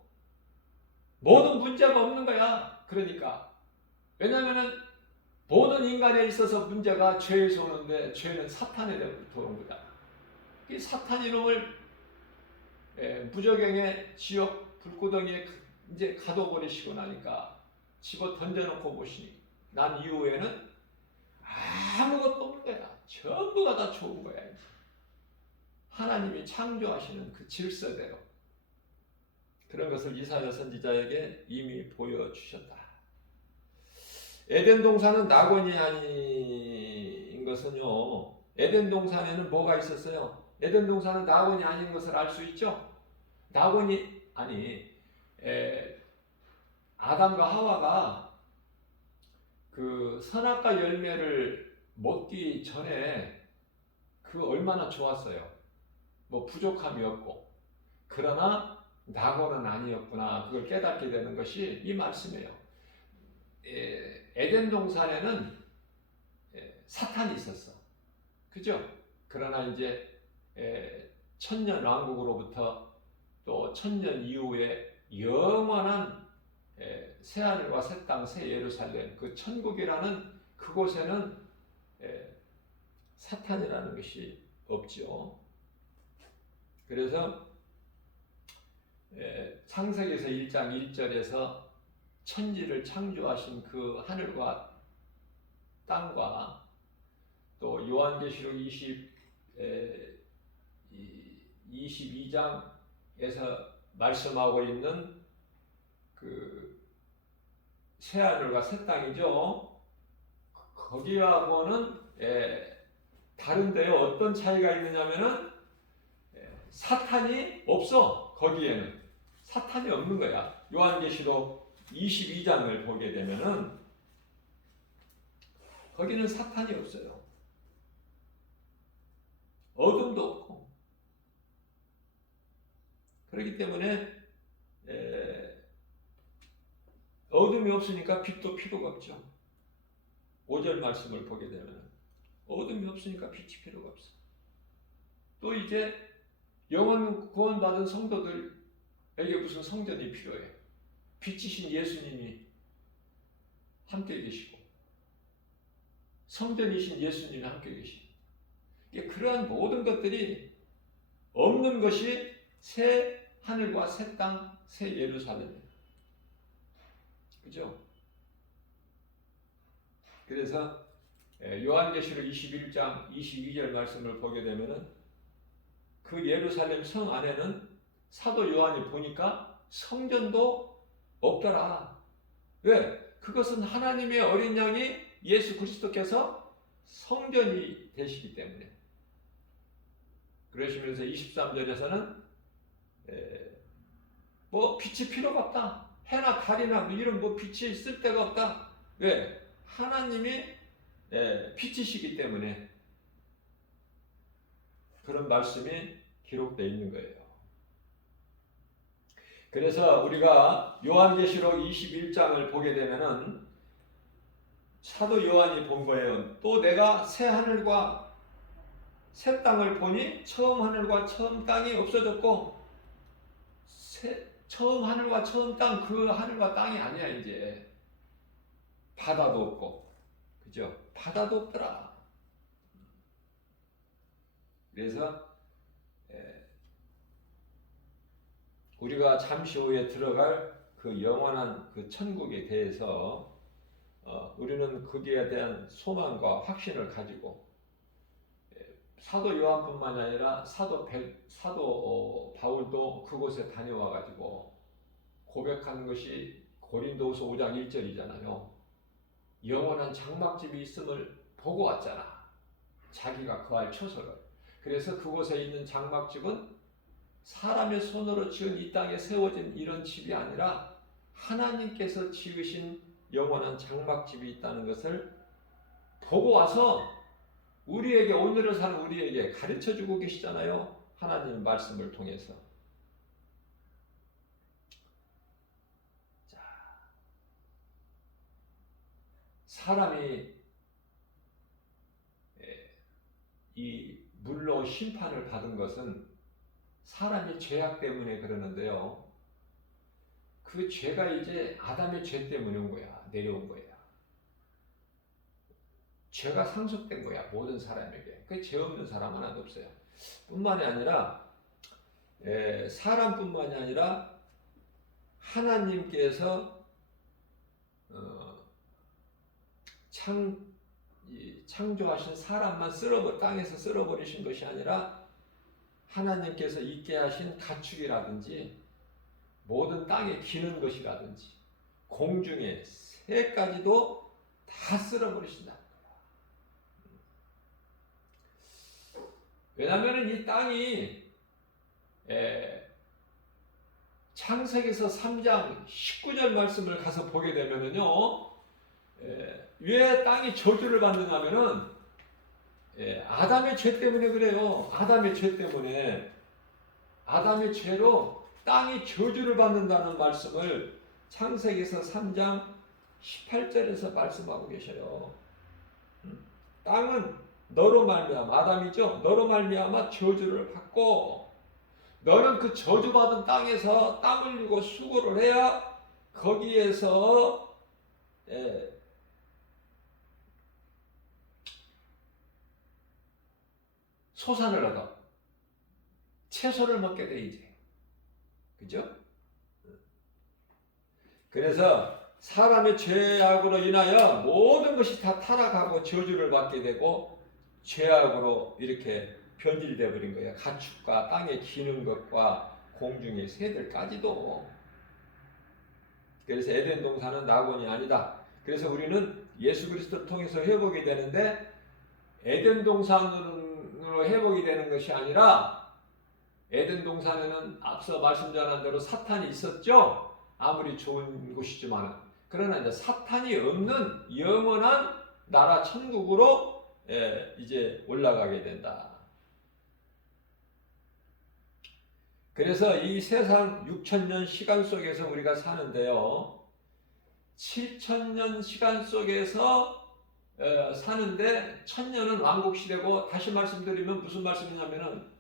모든 문제가 없는 거야. 그러니까 왜냐하면 모든 인간에 있어서 문제가 죄에서 오는데 죄는 사탄에로부터 오는 거다. 이 사탄 이놈을 무저갱의 지옥 불구덩이에 이제 가둬버리시고 나니까 집어 던져놓고 보시니 난 이후에는 아무것도 없는 거야. 전부가 다 좋은 거야. 이제. 하나님이 창조하시는 그 질서대로 그런 것을 이사야 선지자에게 이미 보여주셨다. 에덴 동산은 낙원이 아닌 것은요. 에덴 동산에는 뭐가 있었어요? 에덴 동산은 낙원이 아닌 것을 알 수 있죠? 낙원이 아니 아담과 하와가 그 선악과 열매를 먹기 전에 그 얼마나 좋았어요. 뭐 부족함이 없고 그러나 낙원은 아니었구나. 그걸 깨닫게 되는 것이 이 말씀이에요. 에덴 동산에는 사탄이 있었어. 그죠? 그러나 이제 천년 왕국으로부터 또 천년 이후에 영원한 새하늘과 새 땅, 새 예루살렘, 그 천국이라는 그곳에는 사탄이라는 것이 없죠. 그래서 창세기에서 1장 1절에서 천지를 창조하신 그 하늘과 땅과 또 요한계시록 22장에서 말씀하고 있는 그 새하늘과 새 땅이죠. 거기하고는 다른데요. 어떤 차이가 있느냐면은 사탄이 없어. 거기에는 사탄이 없는 거야. 요한계시록 22장을 보게 되면은 거기는 사탄이 없어요. 어둠도 없고. 그렇기 때문에 어둠이 없으니까 빛도 필요가 없죠. 5절 말씀을 보게 되면 어둠이 없으니까 빛이 필요가 없어. 또 이제 영원 구원받은 성도들에게 무슨 성전이 필요해요. 빛이신 예수님이 함께 계시고 성전이신 예수님이 함께 계시고 그러한 모든 것들이 없는 것이 새 하늘과 새 땅, 새 예루살렘이에요. 그죠? 그래서 요한계시록 21장 22절 말씀을 보게 되면은 그 예루살렘 성 안에는 사도 요한이 보니까 성전도 없더라. 왜? 그것은 하나님의 어린 양이 예수 그리스도께서 성전이 되시기 때문에. 그러시면서 23절에서는 뭐 빛이 필요가 없다. 해나 달이나 이런 뭐 빛이 있을 데가 없다. 왜? 하나님이 빛이시기 때문에 그런 말씀이 기록되어 있는 거예요. 그래서 우리가 요한계시록 21장을 보게 되면은 사도 요한이 본 거예요. 또 내가 새 하늘과 새 땅을 보니 처음 하늘과 처음 땅이 없어졌고 처음 하늘과 처음 땅 그 하늘과 땅이 아니야 이제. 바다도 없고 그죠? 바다도 없더라. 그래서 우리가 잠시 후에 들어갈 그 영원한 그 천국에 대해서 우리는 거기에 대한 소망과 확신을 가지고 사도 요한뿐만 아니라 사도 바울도 그곳에 다녀와 가지고 고백한 것이 고린도후서 5장 1절이잖아요. 영원한 장막집이 있음을 보고 왔잖아. 자기가 거할 처소를. 그래서 그곳에 있는 장막집은 사람의 손으로 지은 이 땅에 세워진 이런 집이 아니라 하나님께서 지으신 영원한 장막집이 있다는 것을 보고 와서 우리에게 오늘을 사는 우리에게 가르쳐주고 계시잖아요. 하나님 말씀을 통해서. 자, 사람이 이 물로 심판을 받은 것은 사람의 죄악 때문에 그러는데요. 그 죄가 이제 아담의 죄 때문에 온 거야. 내려온 거야. 죄가 상속된 거야. 모든 사람에게. 그 죄 없는 사람 하나도 없어요. 뿐만이 아니라 사람뿐만이 아니라 하나님께서 창조하신 사람만 땅에서 쓸어버리신 것이 아니라 하나님께서 있게 하신 가축이라든지 모든 땅에 기는 것이라든지 공중의 새까지도 다 쓸어버리신다. 왜냐하면 이 땅이 창세기서 3장 19절 말씀을 가서 보게 되면은요, 왜 땅이 저주를 받느냐면은 아담의 죄 때문에 그래요. 아담의 죄 때문에. 아담의 죄로 땅이 저주를 받는다는 말씀을 창세기서 3장 18절에서 말씀하고 계셔요. 땅은 너로 말미암아, 아담이죠. 너로 말미암아 저주를 받고 너는 그 저주받은 땅에서 땀 흘리고 수고를 해야 거기에서 소산을 얻어 채소를 먹게 돼 이제. 그죠? 그래서 사람의 죄악으로 인하여 모든 것이 다 타락하고 저주를 받게 되고 죄악으로 이렇게 변질되어 버린 거예요. 가축과 땅에 기는 것과 공중의 새들까지도. 그래서 에덴 동산은 낙원이 아니다. 그래서 우리는 예수 그리스도를 통해서 회복이 되는데 에덴 동산으로 회복이 되는 것이 아니라 에덴 동산에는 앞서 말씀 전한 대로 사탄이 있었죠. 아무리 좋은 곳이지만 그러나 이제 사탄이 없는 영원한 나라 천국으로 이제 올라가게 된다. 그래서 이 세상 6천년 시간 속에서 우리가 사는데요. 7천년 시간 속에서 사는데 1000년은 왕국시대고, 다시 말씀드리면 무슨 말씀이냐면은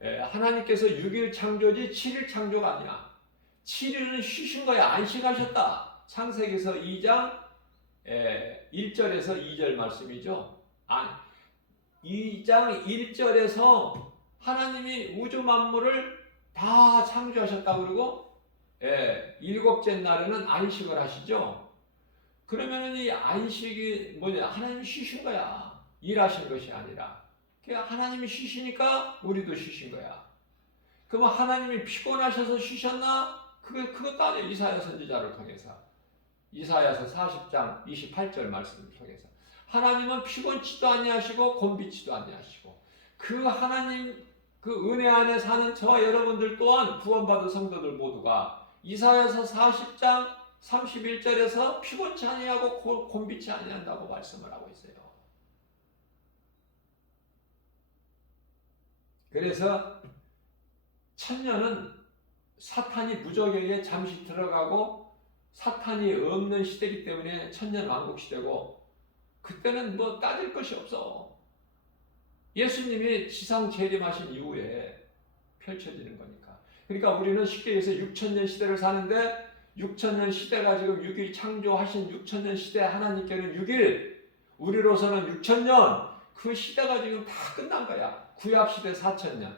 하나님께서 6일 창조지 7일 창조가 아니야. 7일은 쉬신 거야. 안식하셨다. 창세기에서 2장 1절에서 2절 말씀이죠. 2장 1절에서 하나님이 우주 만물을 다 창조하셨다 그러고, 일곱째 날에는 안식을 하시죠. 그러면은 이 안식이 뭐냐? 하나님이 쉬신 거야. 일하신 것이 아니라. 그러니까 하나님이 쉬시니까 우리도 쉬신 거야. 그러면 하나님이 피곤하셔서 쉬셨나? 그것도 아니에요. 이사야 선지자를 통해서. 이사야서 40장 28절 말씀을 통해서. 하나님은 피곤치도 아니하시고 곤비치도 아니하시고, 그 하나님 그 은혜 안에 사는 저와 여러분들 또한 구원받은 성도들 모두가 이사야서 40장 31절에서 피곤치 아니하고 곤비치 아니한다고 말씀을 하고 있어요. 그래서 천년은 사탄이 무적에게 잠시 들어가고 사탄이 없는 시대이기 때문에 천년 왕국 시대고, 그때는 뭐 따질 것이 없어. 예수님이 지상 재림하신 이후에 펼쳐지는 거니까. 그러니까 우리는 쉽게 해서 6천년 시대를 사는데, 6천년 시대가 지금 6일 창조하신 6천년 시대, 하나님께는 6일, 우리로서는 6천년, 그 시대가 지금 다 끝난 거야. 구약시대 4천년.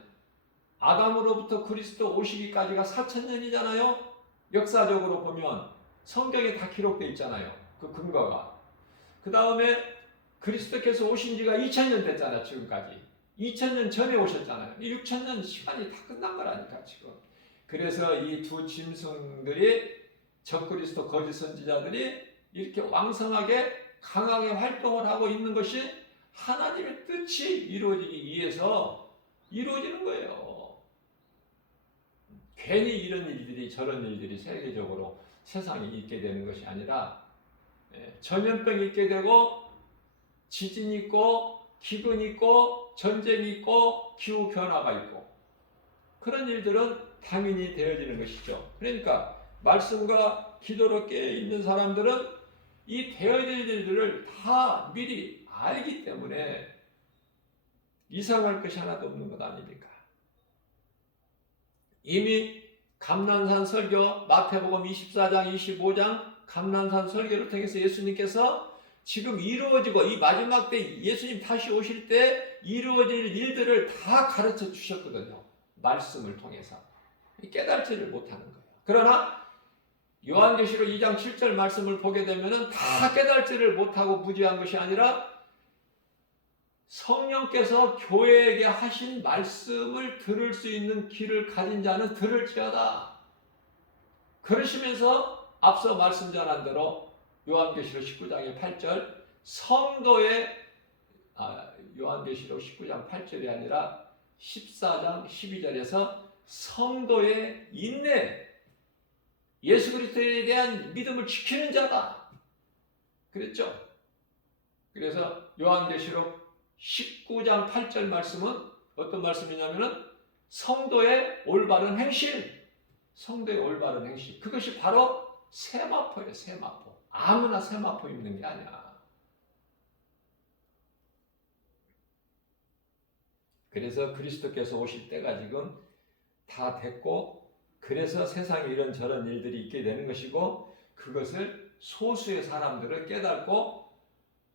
아담으로부터 그리스도 오시기까지가 4천년이잖아요. 역사적으로 보면 성경에 다 기록되어 있잖아요. 그 근거가. 그 다음에 그리스도께서 오신 지가 2000년 됐잖아요. 지금까지. 2000년 전에 오셨잖아요. 이 6000년 시간이 다 끝난 거라니까 지금. 그래서 이 두 짐승들이, 적그리스도 거짓 선지자들이 이렇게 왕성하게 강하게 활동을 하고 있는 것이 하나님의 뜻이 이루어지기 위해서 이루어지는 거예요. 괜히 이런 일들이, 저런 일들이 세계적으로 세상에 있게 되는 것이 아니라, 전염병이 있게 되고 지진이 있고 기근이 있고 전쟁이 있고 기후 변화가 있고, 그런 일들은 당연히 되어지는 것이죠. 그러니까 말씀과 기도로 깨어 있는 사람들은 이 되어질 일들을 다 미리 알기 때문에 이상할 것이 하나도 없는 것 아닙니까? 이미 감난산 설교, 마태복음 24장 25장 감난산 설교를 통해서 예수님께서 지금 이루어지고 이 마지막 때 예수님 다시 오실 때 이루어질 일들을 다 가르쳐 주셨거든요. 말씀을 통해서. 깨달지를 못하는 거예요. 그러나 요한계시록 2장 7절 말씀을 보게 되면 다 깨달지를 못하고 무지한 것이 아니라, 성령께서 교회에게 하신 말씀을 들을 수 있는 귀를 가진 자는 들을지어다. 그러시면서 앞서 말씀 전한 대로 요한계시록 19장의 8절, 성도의 요한계시록 19장 8절이 아니라 14장 12절에서 성도의 인내, 예수 그리스도에 대한 믿음을 지키는 자다 그랬죠. 그래서 요한계시록 19장 8절 말씀은 어떤 말씀이냐면은 성도의 올바른 행실, 성도의 올바른 행실, 그것이 바로 세마포예요. 세마포. 아무나 세마포 입는 게 아니야. 그래서 그리스도께서 오실 때가 지금 다 됐고, 그래서 세상에 이런저런 일들이 있게 되는 것이고, 그것을 소수의 사람들을 깨닫고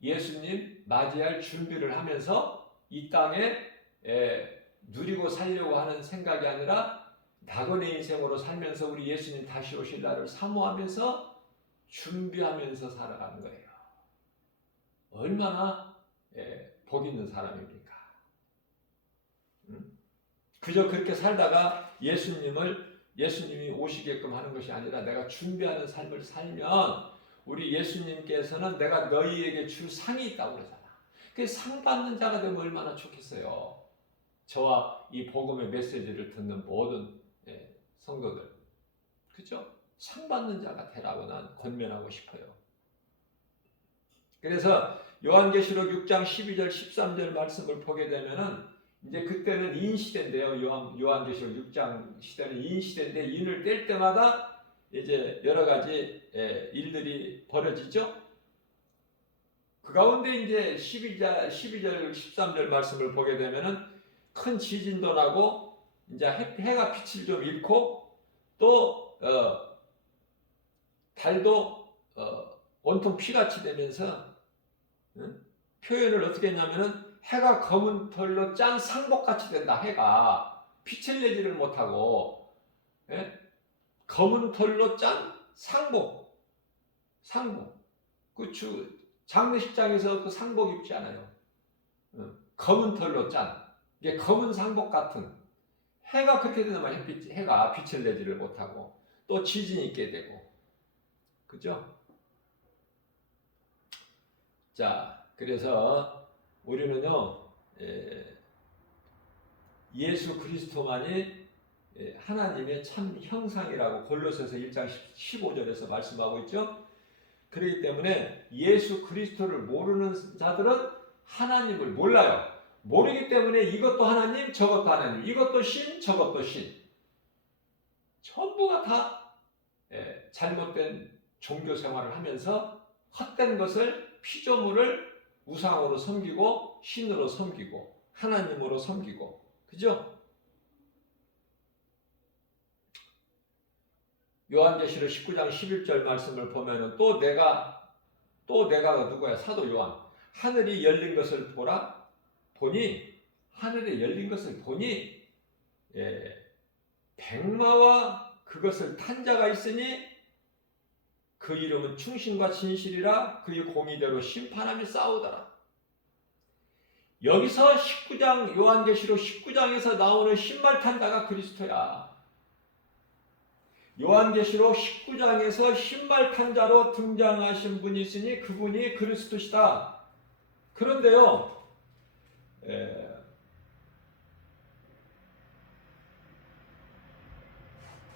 예수님 맞이할 준비를 하면서 이 땅에 누리고 살려고 하는 생각이 아니라 낙원의 인생으로 살면서 우리 예수님 다시 오실 날을 사모하면서 준비하면서 살아가는 거예요. 얼마나 복 있는 사람입니까? 그저 그렇게 살다가 예수님이 오시게끔 하는 것이 아니라 내가 준비하는 삶을 살면, 우리 예수님께서는 내가 너희에게 줄 상이 있다고 그러잖아. 그 상 받는 자가 되면 얼마나 좋겠어요. 저와 이 복음의 메시지를 듣는 모든 성도들, 그죠? 상 받는 자가 되라고 난 권면하고 싶어요. 그래서 요한계시록 6장 12절 13절 말씀을 보게 되면은 이제 그때는 인시대인데요. 요한계시록 6장 시대는 인시대인데 인을 뗄 때마다 이제 여러 가지 일들이 벌어지죠. 그 가운데 이제 12절 13절 말씀을 보게 되면은 큰 지진도 나고 이제 해가 빛을 좀 잃고 또 달도 온통 피같이 되면서 표현을 어떻게 했냐면은 해가 검은 털로 짠 상복같이 된다. 해가 빛을 내지를 못하고 검은 털로 짠 상복. 그 장례식장에서 그 상복 입지 않아요. 검은 털로 짠 이게 검은 상복 같은 해가 그렇게 되면 해가 빛을 내지를 못하고 또 지진이 있게 되고 그죠? 자, 그래서 우리는요 예수 그리스도만이 하나님의 참 형상이라고 골로새서 1장 15절에서 말씀하고 있죠. 그렇기 때문에 예수 그리스도를 모르는 자들은 하나님을 몰라요. 모르기 때문에 이것도 하나님, 저것도 하나님, 이것도 신, 저것도 신. 전부가 다 잘못된 종교 생활을 하면서 헛된 것을 피조물을 우상으로 섬기고 신으로 섬기고 하나님으로 섬기고 그죠? 요한계시록 19장 11절 말씀을 보면은 또 내가 누구야? 사도 요한. 하늘이 열린 것을 보니 하늘에 열린 것을 보니 백마와 그것을 탄 자가 있으니 그 이름은 충신과 진실이라 그의 공의대로 심판하며 싸우더라. 여기서 19장 요한계시록 19장에서 나오는 신발 탄 자가 그리스도야. 요한계시록 19장에서 신발 탄 자로 등장하신 분이 있으니 그분이 그리스도시다. 그런데요.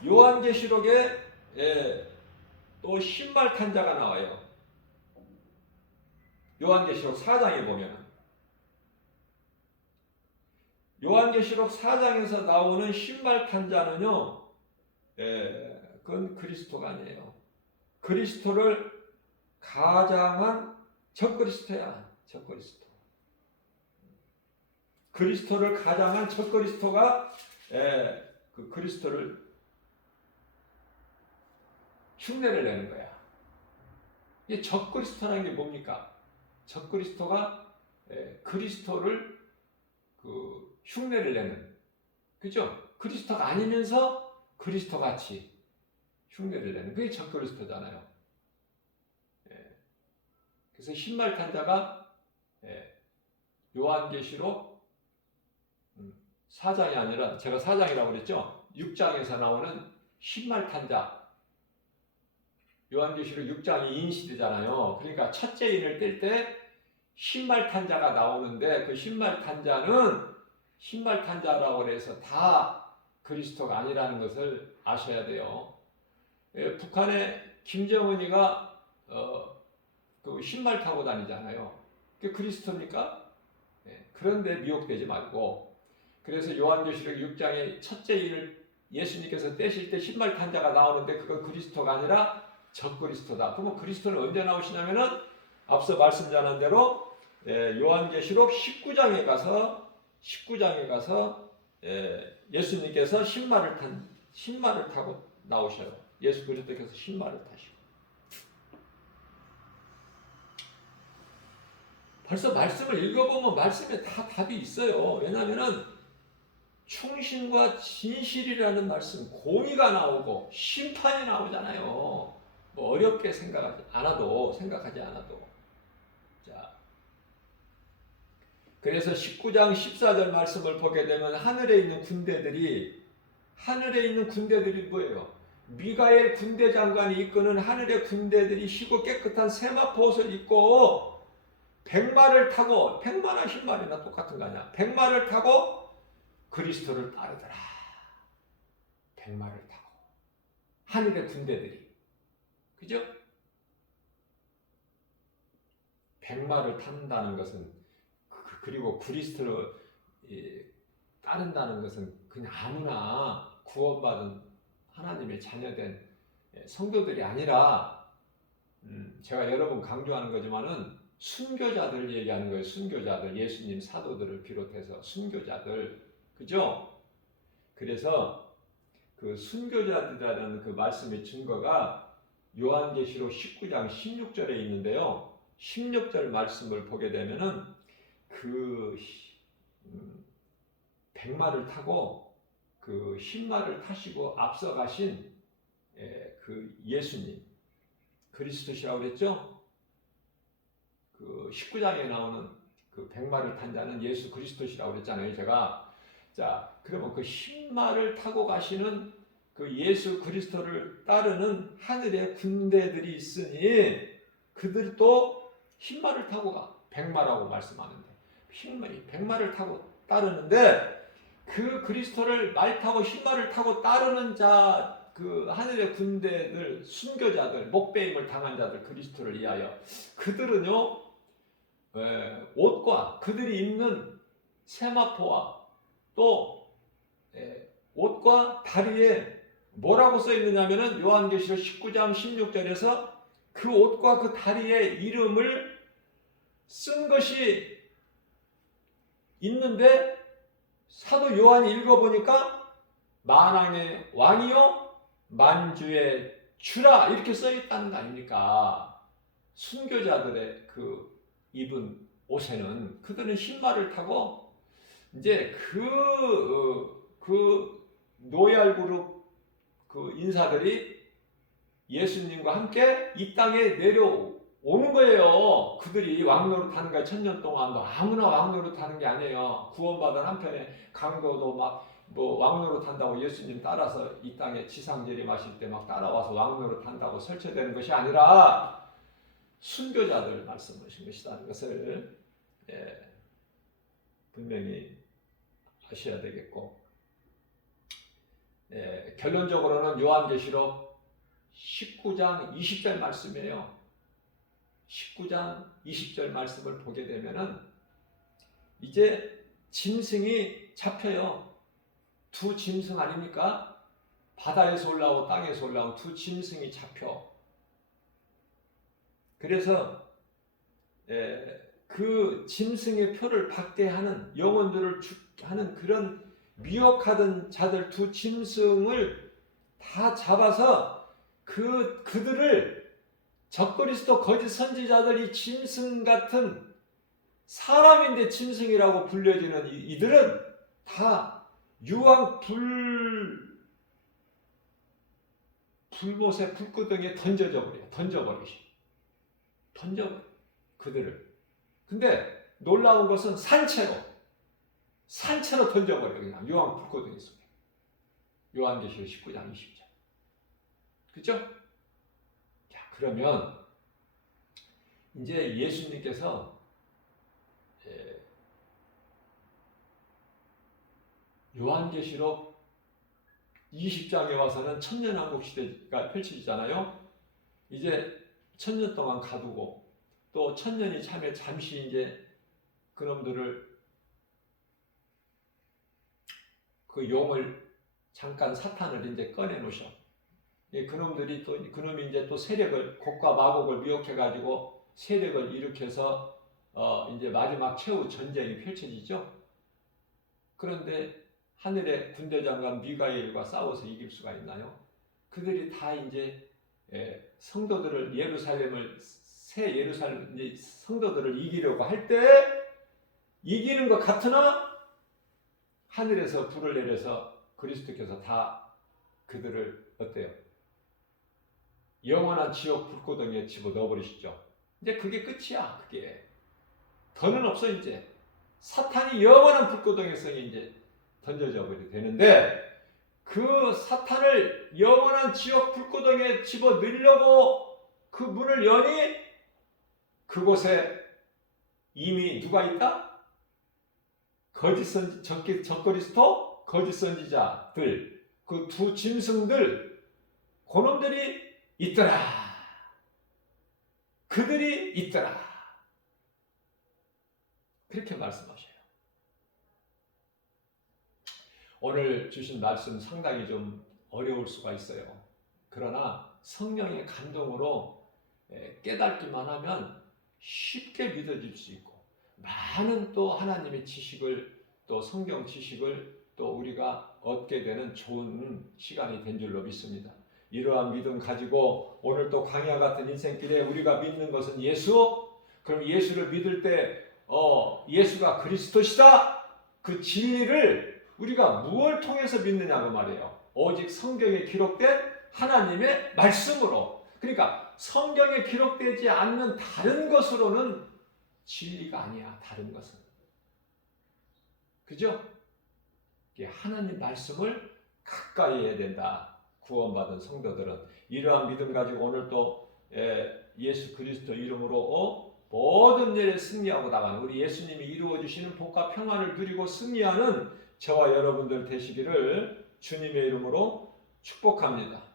요한계시록에 또 신발 탄 자가 나와요. 요한계시록 4장에 보면 요한계시록 4장에서 나오는 신발 탄 자는요. 그건 그리스도가 아니에요. 그리스도를 가장한 적그리스도야. 적그리스도. 그리스도를 가장한 적그리스도가 그 그리스도를 흉내를 내는 거야. 이게 적그리스도라는 게 뭡니까? 적그리스도가 그리스도를 그 흉내를 내는, 그죠? 그리스도가 아니면서 그리스도 같이 흉내를 내는 그게 적그리스도잖아요. 그래서 신발 탄 자가 요한계시록 4장이 아니라 제가 4장이라고 그랬죠? 6장에서 나오는 신발 탄 자. 요한계시록 6장이 인시대잖아요. 그러니까 첫째 인을 뗄 때 신발 탄 자가 나오는데 그 신발 탄 자는 신발 탄 자라고 해서 다 그리스도가 아니라는 것을 아셔야 돼요. 북한의 김정은이가 그 신발 타고 다니잖아요. 그게 그리스도입니까? 그런데 미혹되지 말고 그래서 요한계시록 6장의 첫째 인을 예수님께서 떼실 때 신발 탄 자가 나오는데 그건 그리스도가 아니라 적그리스도다. 그러면 그리스도는 언제 나오시냐면은 앞서 말씀드린 대로 요한계시록 19장에 가서 예수님께서 신발을 타고 나오셔요. 예수 그리스도께서 신발을 타시고. 벌써 말씀을 읽어보면 말씀에 다 답이 있어요. 왜냐하면은 충신과 진실이라는 말씀, 공의가 나오고 심판이 나오잖아요. 뭐 어렵게 생각하지 않아도. 자, 그래서 19장 14절 말씀을 보게 되면 하늘에 있는 군대들이 뭐예요? 미가엘 군대 장관이 이끄는 하늘의 군대들이 희고 깨끗한 세마포 옷을 입고 백마를 타고, 백마나 흰말이나 똑같은 거 아니야? 백마를 타고 그리스도를 따르더라. 백마를 타고 하늘의 군대들이, 그죠? 백마를 탄다는 것은 그리고 그리스도를 따른다는 것은 그냥 아무나 구원받은 하나님의 자녀된 성도들이 아니라 제가 여러 번 강조하는 거지만은 순교자들 얘기하는 거예요. 순교자들, 예수님 사도들을 비롯해서 순교자들, 그죠? 그래서 그 순교자들이라는 그 말씀의 증거가 요한계시록 19장 16절에 있는데요. 16절 말씀을 보게 되면은 그 백마를 타고 그 흰마를 타시고 앞서가신 그 예수님 그리스도시라고 그랬죠? 그 19장에 나오는 그 백마를 탄 자는 예수 그리스도시라고 그랬잖아요. 제가 자 그러면 그 흰마를 타고 가시는 그 예수 그리스도를 따르는 하늘의 군대들이 있으니 그들도 흰마를 타고 가 백마라고 말씀하는데 흰마이 백마를 타고 따르는데 그 그리스도를 말 타고 흰마를 타고 따르는 자 그 하늘의 군대들 순교자들 목배임을 당한 자들 그리스도를 위하여 그들은요 옷과 그들이 입는 세마포와 또 옷과 다리에 뭐라고 써 있느냐면은 요한계시록 19장 16절에서 그 옷과 그 다리에 이름을 쓴 것이 있는데 사도 요한이 읽어보니까 만왕의 왕이요 만주의 주라 이렇게 써 있다는 거 아닙니까? 순교자들의 그 입은 옷에는 그들은 흰마를 타고 이제 그 노얄 그룹 그 인사들이 예수님과 함께 이 땅에 내려오는 거예요. 그들이 왕노릇 하는 거야. 1000년 동안 아무나 왕노릇 하는 게 아니에요. 구원받은 한편에 강도도 막 뭐 왕노릇 한다고 예수님 따라서 이 땅에 지상재림하실 때 막 따라와서 왕노릇 한다고 설치되는 것이 아니라 순교자들 말씀하신 것이라는 것을 분명히 아셔야 되겠고 결론적으로는 요한계시록 19장 20절 말씀이에요. 19장 20절 말씀을 보게 되면은 이제 짐승이 잡혀요. 두 짐승 아닙니까? 바다에서 올라오고 땅에서 올라온 두 짐승이 잡혀. 그래서 그 짐승의 표를 받게 하는 영혼들을 하는 그런 미혹하던 자들 두 짐승을 다 잡아서 그들을 적그리스도 거짓 선지자들 이 짐승 같은 사람인데 짐승이라고 불려지는 이들은 다 유황 불못에 불구덩이에 던져버려 그들을. 근데 놀라운 것은 산채로 던져버려 그냥 유황 불구덩이 속에. 요한계시록 19장 20절. 그죠? 자, 그러면 이제 예수님께서 요한계시록 20장에 와서는 천년왕국 시대가 펼쳐지잖아요. 이제 1000년 동안 가두고 또 1000년이 참에 잠시 이제 그놈들을 그 용을 잠깐 사탄을 이제 꺼내 놓으셔. 그놈들이 또 그놈이 이제 또 세력을 곡과 마곡을 미혹해 가지고 세력을 일으켜서 이제 마지막 최후 전쟁이 펼쳐지죠. 그런데 하늘의 군대 장관 미가엘과 싸워서 이길 수가 있나요? 그들이 다 이제 성도들을 새 예루살렘 성도들을 이기려고 할 때 이기는 것 같으나 하늘에서 불을 내려서 그리스도께서 다 그들을 어때요? 영원한 지옥 불구덩이에 집어넣어 버리시죠. 이제 그게 끝이야. 그게 더는 없어. 이제 사탄이 영원한 불구덩이에서 이제 던져져 버리게 되는데 그 사탄을 영원한 지옥 불구덩이에 집어 넣으려고 그 문을 여니 그곳에 이미 누가 있다? 적그리스도 거짓 선지자들 그 두 짐승들 그놈들이 있더라. 그들이 있더라. 그렇게 말씀하셔요. 오늘 주신 말씀 상당히 좀 어려울 수가 있어요. 그러나 성령의 감동으로 깨닫기만 하면 쉽게 믿어질 수 있고, 많은 또 하나님의 지식을, 또 성경 지식을 또 우리가 얻게 되는 좋은 시간이 된 줄로 믿습니다. 이러한 믿음 가지고 오늘 또 광야 같은 인생길에 우리가 믿는 것은 예수. 그럼 예수를 믿을 때 예수가 그리스도시다, 그 진리를 우리가 무엇을 통해서 믿느냐고 말이에요. 오직 성경에 기록된 하나님의 말씀으로. 그러니까 성경에 기록되지 않는 다른 것으로는 진리가 아니야. 다른 것은. 그죠? 하나님 말씀을 가까이 해야 된다. 구원받은 성도들은 이러한 믿음 가지고 오늘 또 예수 그리스도 이름으로 모든 일에 승리하고 나가는, 우리 예수님이 이루어주시는 복과 평안을 누리고 승리하는 저와 여러분들 되시기를 주님의 이름으로 축복합니다.